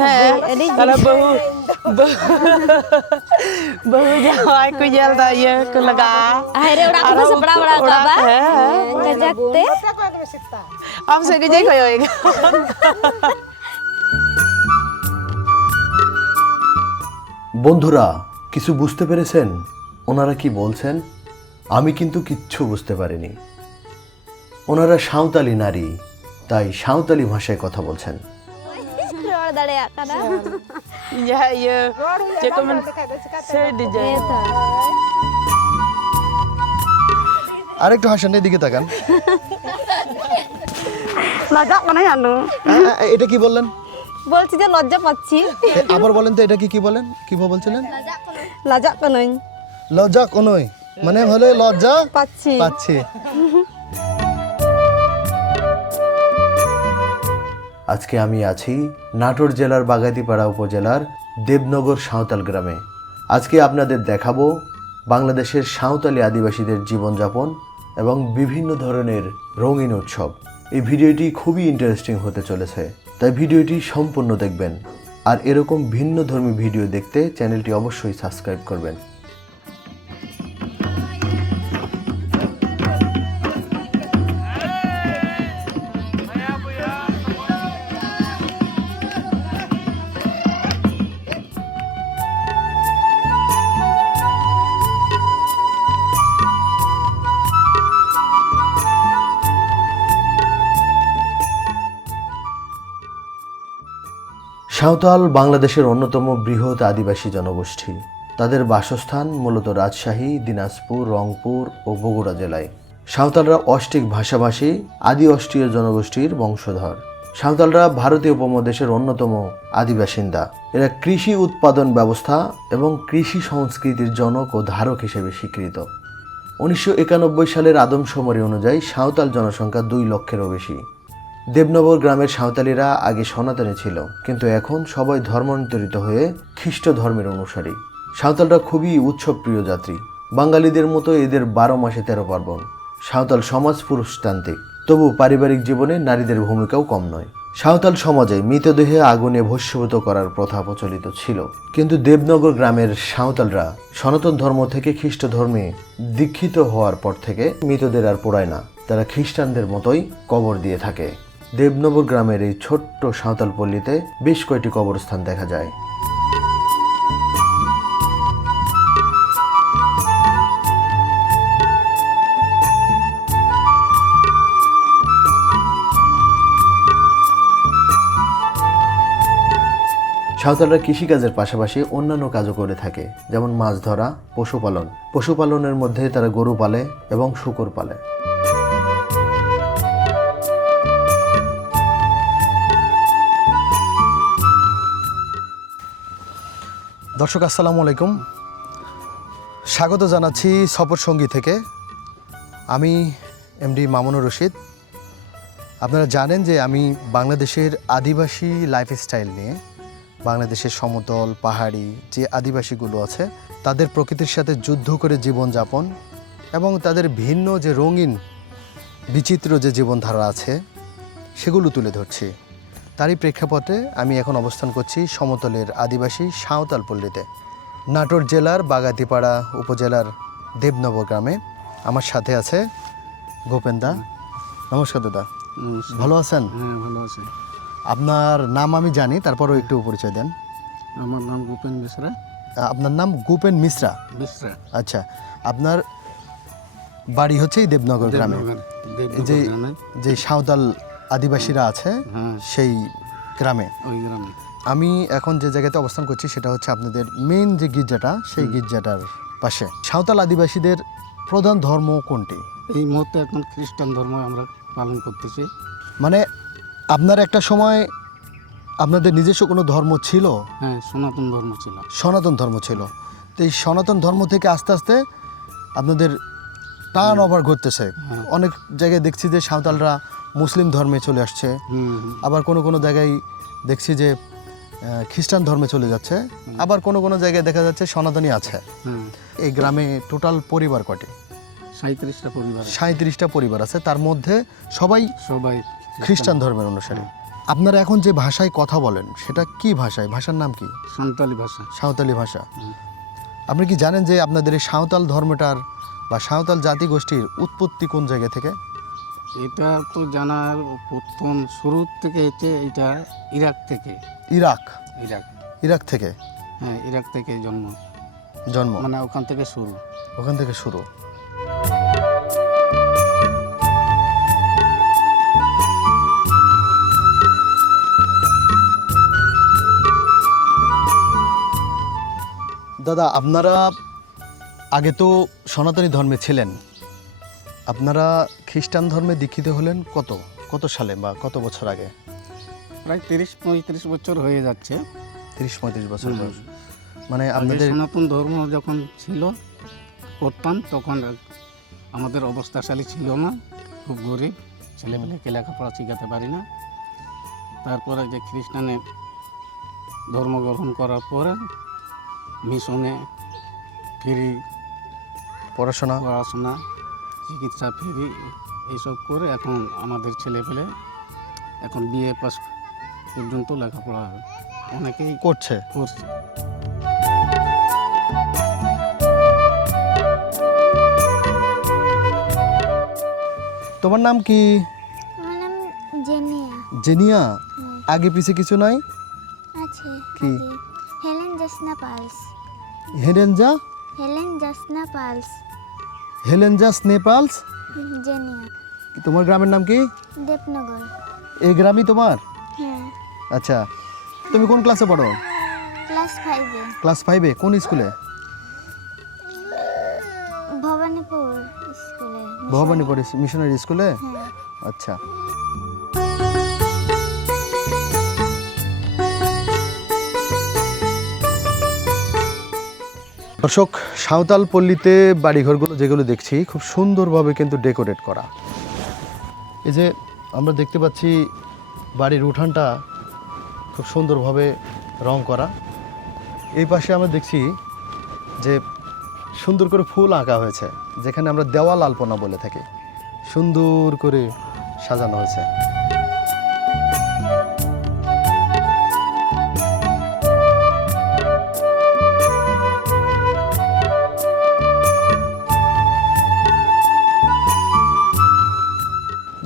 है kalau bau jawai ku jel da ye ku laga akhirnya udah aku sebera-bera ka ba kajakte am se gejai koyo বন্ধুরা কিছু বুঝতে পেরেছেন ওনারা কি বলছেন? আমি কিন্তু কিচ্ছু বুঝতে পারিনি। ওনারা সাঁওতালি নারী, তাই সাঁওতালি ভাষায় কথা বলছেন। ror dareya kana ya ye je ko men se di je আরেকটু হাসান, এদিকে তাকান। laga mana ya nu এটা কি বললেন? বলছি যে লজ্জা পাচ্ছি আবার বলেন তো, এটা কি বলেন, কি বলছিলেন? লাজা কানই লজ্জা কোনই মানে হলো লজ্জা পাচ্ছি পাচ্ছি। আজকে আমি আছি নাটোর জেলার বাগাতিপাড়া উপজেলার দেবনগর সাঁওতাল গ্রামে। আজকে আপনাদের দেখাবো বাংলাদেশের সাঁওতালি আদিবাসীদের জীবনযাপন এবং বিভিন্ন ধরনের রঙিন উৎসব। এই ভিডিওটি খুবই ইন্টারেস্টিং হতে চলেছে, তাই ভিডিওটি সম্পূর্ণ দেখবেন। আর এরকম ভিন্নধর্মী ভিডিও দেখতে চ্যানেলটি অবশ্যই সাবস্ক্রাইব করবেন। সাঁওতাল বাংলাদেশের অন্যতম বৃহৎ আদিবাসী জনগোষ্ঠী। তাদের বাসস্থান মূলত রাজশাহী, দিনাজপুর, রংপুর ও বগুড়া জেলায়। সাঁওতালরা অষ্টিক ভাষাভাষী আদি অস্ট্রীয় জনগোষ্ঠীর বংশধর। সাঁওতালরা ভারতীয় উপমহাদেশের অন্যতম আদিবাসিন্দা। এরা কৃষি উৎপাদন ব্যবস্থা এবং কৃষি সংস্কৃতির জনক ও ধারক হিসেবে স্বীকৃত। 1991 সালের আদমশুমারি অনুযায়ী সাঁওতাল জনসংখ্যা 2 লক্ষেরও বেশি। দেবনগর গ্রামের সাঁওতালিরা আগে সনাতনী ছিল, কিন্তু এখন সবাই ধর্মান্তরিত হয়ে খ্রিস্ট ধর্মের অনুসারী। সাঁওতালরা খুবই উৎসবপ্রিয় জাতি। বাঙালিদের মতো এদের 12 মাসে 13 পার্বণ। সাঁওতাল সমাজ পুরুষতান্ত্রিক, তবু পারিবারিক জীবনে নারীদের ভূমিকাও কম নয়। সাঁওতাল সমাজে মৃতদেহে আগুনে ভস্মীভূত করার প্রথা প্রচলিত ছিল, কিন্তু দেবনগর গ্রামের সাঁওতালরা সনাতন ধর্ম থেকে খ্রিস্ট ধর্মে দীক্ষিত হওয়ার পর থেকে মৃতদের আর পোড়ায় না, তারা খ্রিস্টানদের মতোই কবর দিয়ে থাকে। দেবনগর গ্রামের এই ছোট্ট সাঁওতাল পল্লীতে বেশ কয়েকটি কবরস্থান দেখা যায়। সাঁওতালরা কৃষিকাজের পাশাপাশি অন্যান্য কাজও করে থাকে, যেমন মাছ ধরা, পশুপালন। পশুপালনের মধ্যে তারা গরু পালে এবং শূকর পালে। দর্শক আসসালামু আলাইকুম, স্বাগত জানাচ্ছি সফর সঙ্গী থেকে। আমি এমডি মামুনুর রশিদ। আপনারা জানেন যে আমি বাংলাদেশের আদিবাসী লাইফস্টাইল নিয়ে, বাংলাদেশের সমতল পাহাড়ি যে আদিবাসীগুলো আছে তাদের প্রকৃতির সাথে যুদ্ধ করে জীবনযাপন এবং তাদের ভিন্ন যে রঙিন বিচিত্র যে জীবনধারা আছে সেগুলো তুলে ধরছি। তারই প্রেক্ষাপটে আমি এখন অবস্থান করছি সমতলের আদিবাসী সাঁওতাল পল্লীতে, নাটোর জেলার বাগাতিপাড়া উপজেলার দেবনগর গ্রামে। আমার সাথে আছে গোপেন দা। নমস্কার দাদা, ভালো আছেন? হ্যাঁ, ভালো আছি। আপনার নাম আমি জানি, তারপরও একটু পরিচয় দেন। আমার নাম গোপেন মিশ্রা। আপনার নাম গোপেন মিশ্রা? মিশ্রা। আচ্ছা, আপনার বাড়ি হচ্ছে এই দেবনগর গ্রামে। যে যে সাঁওতাল আদিবাসীরা আছে সেই গ্রামে। ওই গ্রামে আমি এখন যে জায়গাতে অবস্থান করছি সেটা হচ্ছে আপনাদের মেন যে গির্জাটা, সেই গির্জাটার পাশে। সাঁওতাল আদিবাসীদের প্রধান ধর্ম কোনটি? এই মুহূর্তে এখন খ্রিস্টান ধর্ম আমরা পালন করতেছি। মানে আপনার একটা সময় আপনাদের নিজস্ব কোনো ধর্ম ছিল? হ্যাঁ, সনাতন ধর্ম ছিল। সনাতন ধর্ম ছিল। তো এই সনাতন ধর্ম থেকে আস্তে আস্তে আপনাদের টার্ন ওভার ঘটতেছে। অনেক জায়গায় দেখছি যে সাঁওতালরা মুসলিম ধর্মে চলে আসছে, আবার কোনো কোনো জায়গায় দেখছি যে খ্রিস্টান ধর্মে চলে যাচ্ছে, আবার কোনো কোনো জায়গায় দেখা যাচ্ছে সনাতনী আছে। এই গ্রামে টোটাল পরিবার কটি? 37টা পরিবার। 37টা পরিবার আছে, তার মধ্যে সবাই সবাই খ্রিস্টান ধর্মের অনুসারী। আপনারা এখন যে ভাষায় কথা বলেন সেটা কি ভাষায়, ভাষার নাম কি? সাঁওতালি ভাষা। সাঁওতালি ভাষা। আপনি কি জানেন যে আপনাদের এই সাঁওতাল ধর্মটার বা সাঁওতাল জাতিগোষ্ঠীর উৎপত্তি কোন জায়গা থেকে? এটা তো জানার প্রথম শুরু থেকে এটা ইরাক থেকে। ইরাক? ইরাক, ইরাক থেকে? হ্যাঁ, ইরাক থেকে জন্ম, মানে ওখান থেকে শুরু। ওখান থেকে শুরু। দাদা, আপনারা আগে তো সনাতনী ধর্মে ছিলেন, আপনারা খ্রিস্টান ধর্মে দীক্ষিত হলেন কত সালে বা কত বছর আগে? প্রায় 30-35 বছর হয়ে যাচ্ছে। 30-35 বছর বয়স। মানে আগে আপনাদের সনাতন ধর্ম যখন ছিল করতাম তখন আমাদের অবস্থাশালী ছিল না, খুব গরিব, ছেলেমেয়েকে লেখাপড়া শিখাতে পারি না। তারপরে যে খ্রিস্টানে ধর্ম গ্রহণ করার পরে মিশনে ফ্রি পড়াশোনা, চিকিৎসা ফ্রি, এইসব করে এখন আমাদের ছেলেপেলে এখন বিএ পাস পর্যন্ত লেখাপড়া অনেকেই করছে। তোমার নাম কি? আমার নাম জেনিয়া। জেনিয়া? আগে পিছে কিছু নাই? আছে। কি? হেলেন জসনা পালস। হেলেনজা? হেলেন জসনা পালস। হেলেনজা স্নেপালস? জেনিয়া। তোমার গ্রামের নাম কি? দেবনগর। এই গ্রামই তোমার? হ্যাঁ। আচ্ছা, তুমি কোন ক্লাসে পড়ো? ক্লাস 5-এ। ক্লাস 5-এ? কোন স্কুলে? ভবানীপুর স্কুলে। ভবানীপুর মিশনারি স্কুলে? হ্যাঁ। আচ্ছা। দর্শক, সাঁওতাল পল্লীতে বাড়িঘরগুলো যেগুলো দেখছি খুব সুন্দরভাবে কিন্তু ডেকোরেট করা। এই যে আমরা দেখতে পাচ্ছি বাড়ির উঠানটা খুব সুন্দরভাবে রং করা। এই পাশে আমরা দেখছি যে সুন্দর করে ফুল আঁকা হয়েছে, যেখানে আমরা দেওয়াল আলপনা বলে থাকি। সুন্দর করে সাজানো হয়েছে।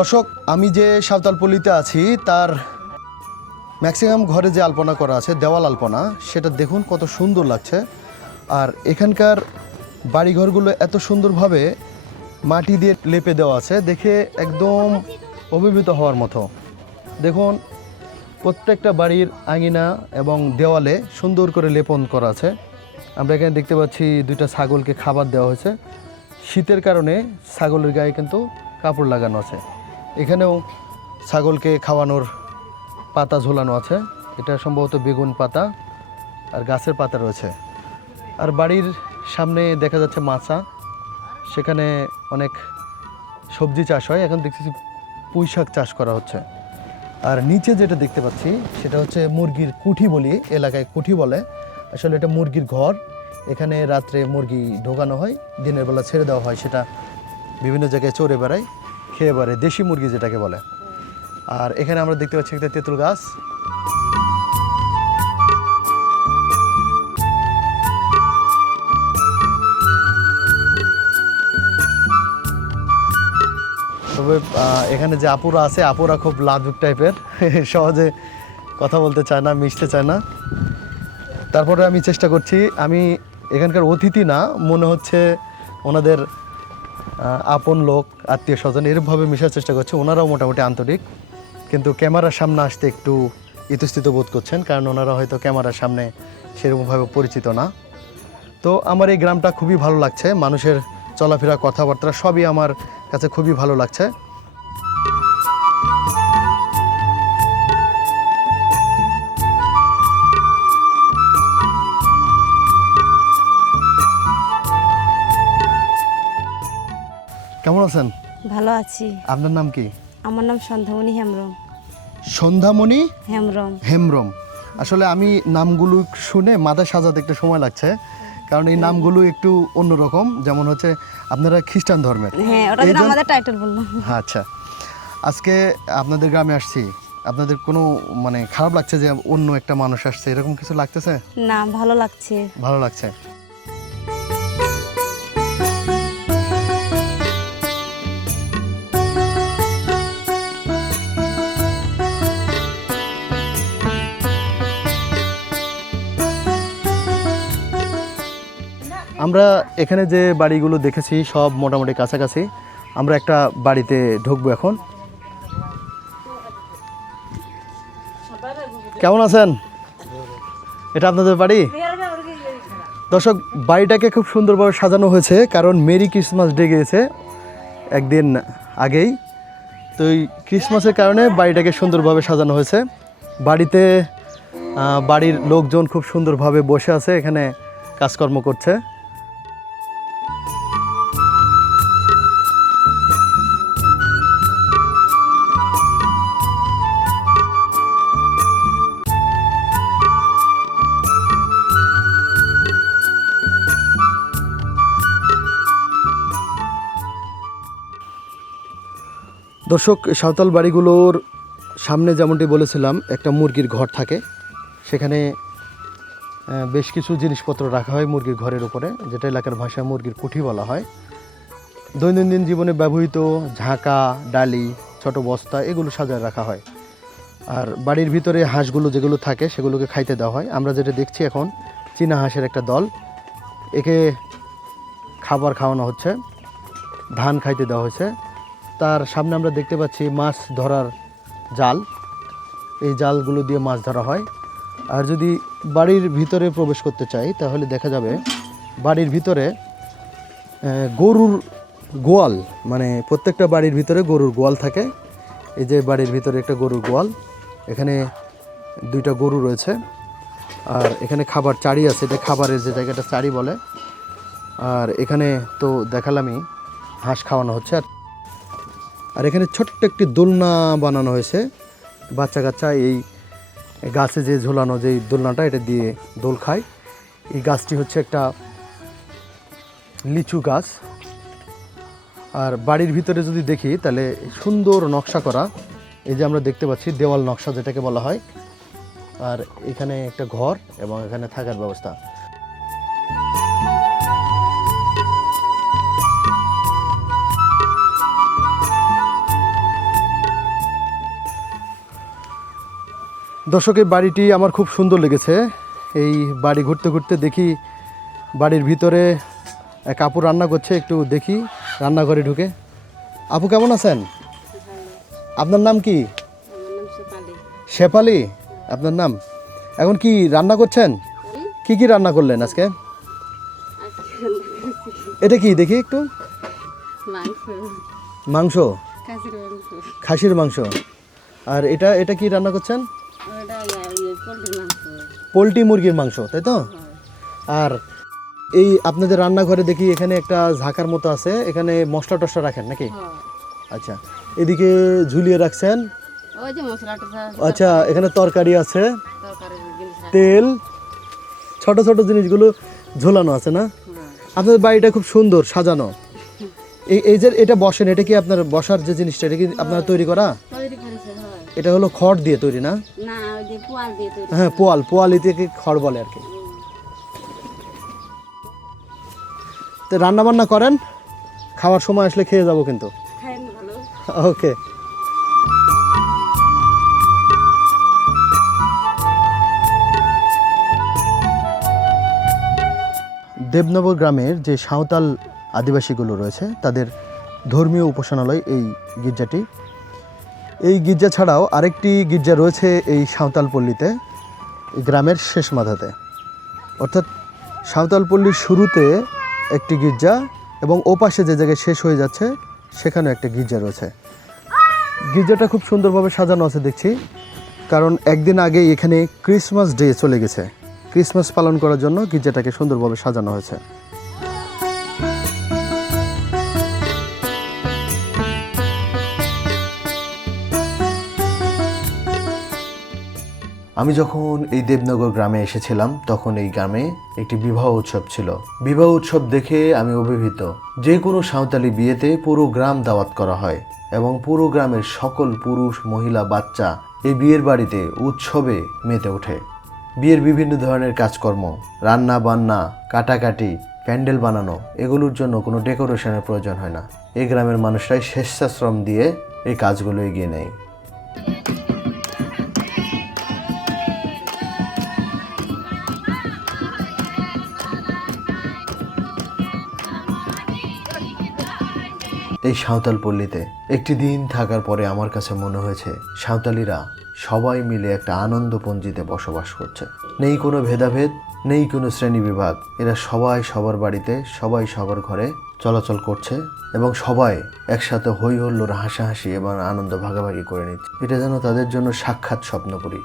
দর্শক, আমি যে সাঁওতালপল্লীতে আছি তার ম্যাক্সিমাম ঘরে যে আলপনা করা আছে, দেওয়াল আলপনা, সেটা দেখুন কত সুন্দর লাগছে। আর এখানকার বাড়িঘরগুলো এত সুন্দরভাবে মাটি দিয়ে লেপে দেওয়া আছে, দেখে একদম অভিভূত হওয়ার মতো। দেখুন প্রত্যেকটা বাড়ির আঙিনা এবং দেওয়ালে সুন্দর করে লেপন করা আছে। আমরা এখানে দেখতে পাচ্ছি 2টা ছাগলকে খাবার দেওয়া হয়েছে। শীতের কারণে ছাগলের গায়ে কিন্তু কাপড় লাগানো আছে। এখানেও ছাগলকে খাওয়ানোর পাতা ঝোলানো আছে। এটা সম্ভবত বেগুন পাতা আর গাছের পাতা রয়েছে। আর বাড়ির সামনে দেখা যাচ্ছে মাচা, সেখানে অনেক সবজি চাষ হয়। এখন দেখতেছি পুঁই শাক চাষ করা হচ্ছে। আর নিচে যেটা দেখতে পাচ্ছি সেটা হচ্ছে মুরগির কুঠি বলি, এলাকায় কুঠি বলে। আসলে এটা মুরগির ঘর। এখানে রাত্রে মুরগি ঢোকানো হয়, দিনের বেলা ছেড়ে দেওয়া হয়, সেটা বিভিন্ন জায়গায় চড়ে বেড়ায়, খেয়ে বেড়ায়, দেশি মুরগি যেটাকে বলে। আর এখানে আমরা দেখতে পাচ্ছি একটা তেঁতুল গাছ। তবে এখানে যে আপুরা আছে, আপুরা খুব লাজুক টাইপের, সহজে কথা বলতে চায় না, মিশতে চায় না। তারপরে আমি চেষ্টা করছি, আমি এখানকার অতিথি না, মনে হচ্ছে ওনাদের আপন লোক, আত্মীয় স্বজন, এরকমভাবে মেশার চেষ্টা করছে। ওনারাও মোটামুটি আন্তরিক, কিন্তু ক্যামেরার সামনে আসতে একটু ইতস্তত বোধ করছেন, কারণ ওনারা হয়তো ক্যামেরার সামনে সেরকমভাবে পরিচিত না। তো আমার এই গ্রামটা খুবই ভালো লাগছে, মানুষের চলাফেরা, কথাবার্তা সবই আমার কাছে খুবই ভালো লাগছে। কেমন আছেন? ভালো আছি। আপনার নাম কি? আমার নাম সন্ধ্যামণি হেমব্রম। সন্ধ্যামণি হেমব্রম। হেমব্রম। আসলে আমি নামগুলো শুনে মাথা সাজাতে একটু সময় লাগছে, কারণ এই নামগুলো একটু অন্যরকম। যেমন হচ্ছে আপনারা খ্রিস্টান ধর্মের। হ্যাঁ, ওটা যেন আমাদের টাইটেল বললাম। আচ্ছা, আজকে আপনাদের গ্রামে আসছি। আপনাদের কোনো মানে খারাপ লাগছে যে অন্য একটা মানুষ আসছে, এরকম কিছু লাগতেছে? না, ভালো লাগছে। ভালো লাগছে। আমরা এখানে যে বাড়িগুলো দেখেছি সব মোটামুটি কাছাকাছি। আমরা একটা বাড়িতে ঢুকবো এখন। কেমন আছেন? এটা আপনাদের বাড়ি? দর্শক, বাড়িটাকে খুব সুন্দরভাবে সাজানো হয়েছে, কারণ মেরি ক্রিসমাস ডে গিয়েছে একদিন আগেই। তো এই ক্রিসমাসের কারণে বাড়িটাকে সুন্দরভাবে সাজানো হয়েছে। বাড়িতে বাড়ির লোকজন খুব সুন্দরভাবে বসে আছে, এখানে কাজকর্ম করছে। দর্শক, সাঁওতাল বাড়িগুলোর সামনে যেমনটি বলেছিলাম একটা মুরগির ঘর থাকে, সেখানে বেশ কিছু জিনিসপত্র রাখা হয় মুরগির ঘরের উপরে, যেটা এলাকার ভাষায় মুরগির কুঠি বলা হয়। দৈনন্দিন জীবনে ব্যবহৃত ঝাঁকা, ডালি, ছোট বস্তা এগুলো সাজায় রাখা হয়। আর বাড়ির ভিতরে হাঁসগুলো যেগুলো থাকে সেগুলোকে খাইতে দেওয়া হয়। আমরা যেটা দেখছি এখন চীনা হাঁসের একটা দল, একে খাবার খাওয়ানো হচ্ছে, ধান খাইতে দেওয়া হয়েছে। তার সামনে আমরা দেখতে পাচ্ছি মাছ ধরার জাল, এই জালগুলো দিয়ে মাছ ধরা হয়। আর যদি বাড়ির ভিতরে প্রবেশ করতে চাই তাহলে দেখা যাবে বাড়ির ভিতরে গরুর গোয়াল, মানে প্রত্যেকটা বাড়ির ভিতরে গরুর গোয়াল থাকে। এই যে বাড়ির ভিতরে একটা গরুর গোয়াল, এখানে 2টা গরু রয়েছে। আর এখানে খাবার চারি আছে, এটা খাবারের যে জায়গাটা চারি বলে। আর এখানে তো দেখালামই হাঁস খাওয়ানো হচ্ছে। আর এখানে ছোট্ট একটি দোলনা বানানো হয়েছে, বাচ্চা কাচ্চা এই গাছে যে ঝোলানো যে দোলনাটা, এটা দিয়ে দোল খায়। এই গাছটি হচ্ছে একটা লিচু গাছ। আর বাড়ির ভিতরে যদি দেখি তাহলে সুন্দর নকশা করা, এই যে আমরা দেখতে পাচ্ছি দেওয়াল নকশা যেটাকে বলা হয়। আর এখানে একটা ঘর এবং এখানে থাকার ব্যবস্থা। দর্শক, এই বাড়িটি আমার খুব সুন্দর লেগেছে। এই বাড়ি ঘুরতে ঘুরতে দেখি বাড়ির ভিতরে এক আপু রান্না করছে, একটু দেখি রান্নাঘরে ঢুকে। আপু কেমন আছেন? আপনার নাম কি? শেফালি আপনার নাম। এখন কি রান্না করছেন? কি কি রান্না করলেন আজকে? এটা কি দেখি একটু। মাংস, খাসির মাংস। আর এটা এটা কি রান্না করছেন? পোলট্রি মুরগির মাংস, তাই তো? আর এই আপনাদের রান্নাঘরে দেখি এখানে একটা ঝাঁকার মতো আছে, এখানে মশলা টশলা রাখেন নাকি? আচ্ছা, এদিকে ঝুলিয়ে রাখছেন। আচ্ছা, এখানে তরকারি আছে, তেল, ছোট ছোট জিনিসগুলো ঝোলানো আছে না? আপনাদের বাড়িটা খুব সুন্দর সাজানো। এই যে এটা বসেন, এটা কি আপনার বসার যে জিনিসটা, এটা কি আপনার তৈরি করা? এটা হলো খড় দিয়ে তৈরি না? হ্যাঁ, পোয়ালি থেকে খড় বলে আর কি। তো রান্না বান্না করেন, খাওয়ার সময় আসলে খেয়ে যাবো কিন্তু। ওকে। দেবনগর গ্রামের যে সাঁওতাল আদিবাসীগুলো রয়েছে তাদের ধর্মীয় উপাসনালয় এই গির্জাটি। এই গির্জা ছাড়াও আরেকটি গির্জা রয়েছে এই সাঁওতাল পল্লীতে, গ্রামের শেষ মাথাতে। অর্থাৎ সাঁওতাল পল্লীর শুরুতে একটি গির্জা এবং ওপাশে যে জায়গায় শেষ হয়ে যাচ্ছে সেখানে একটা গির্জা রয়েছে। গির্জাটা খুব সুন্দরভাবে সাজানো আছে দেখছি, কারণ একদিন আগে এখানে ক্রিসমাস ডে চলে গেছে। ক্রিসমাস পালন করার জন্য গির্জাটাকে সুন্দরভাবে সাজানো হয়েছে। আমি যখন এই দেবনগর গ্রামে এসেছিলাম তখন এই গ্রামে একটি বিবাহ উৎসব ছিল। বিবাহ উৎসব দেখে আমি অভিভূত। যে কোনো সাঁওতালি বিয়েতে পুরো গ্রাম দাওয়াত করা হয় এবং পুরো গ্রামের সকল পুরুষ, মহিলা, বাচ্চা এই বিয়ের বাড়িতে উৎসবে মেতে ওঠে। বিয়ের বিভিন্ন ধরনের কাজকর্ম, রান্না বান্না, কাটাকাটি, প্যান্ডেল বানানো, এগুলোর জন্য কোনো ডেকোরেশনের প্রয়োজন হয় না। এই গ্রামের মানুষরাই স্বেচ্ছাশ্রম দিয়ে এই কাজগুলো এগিয়ে নেয়। এই সাঁওতাল পল্লীতে একটি দিন থাকার পরে আমার কাছে মনে হয়েছে সাঁওতালিরা সবাই মিলে একটা আনন্দপঞ্জিতে বসবাস করছে। নেই কোনো ভেদাভেদ, নেই কোনো শ্রেণী বিভাগ। এরা সবাই সবার বাড়িতে, সবাই সবার ঘরে চলাচল করছে এবং সবাই একসাথে হই হুল্লোড়, হাসাহাসি এবং আনন্দ ভাগাভাগি করে নিচ্ছে। এটা যেন তাদের জন্য সাক্ষাৎ স্বপ্নপুরী।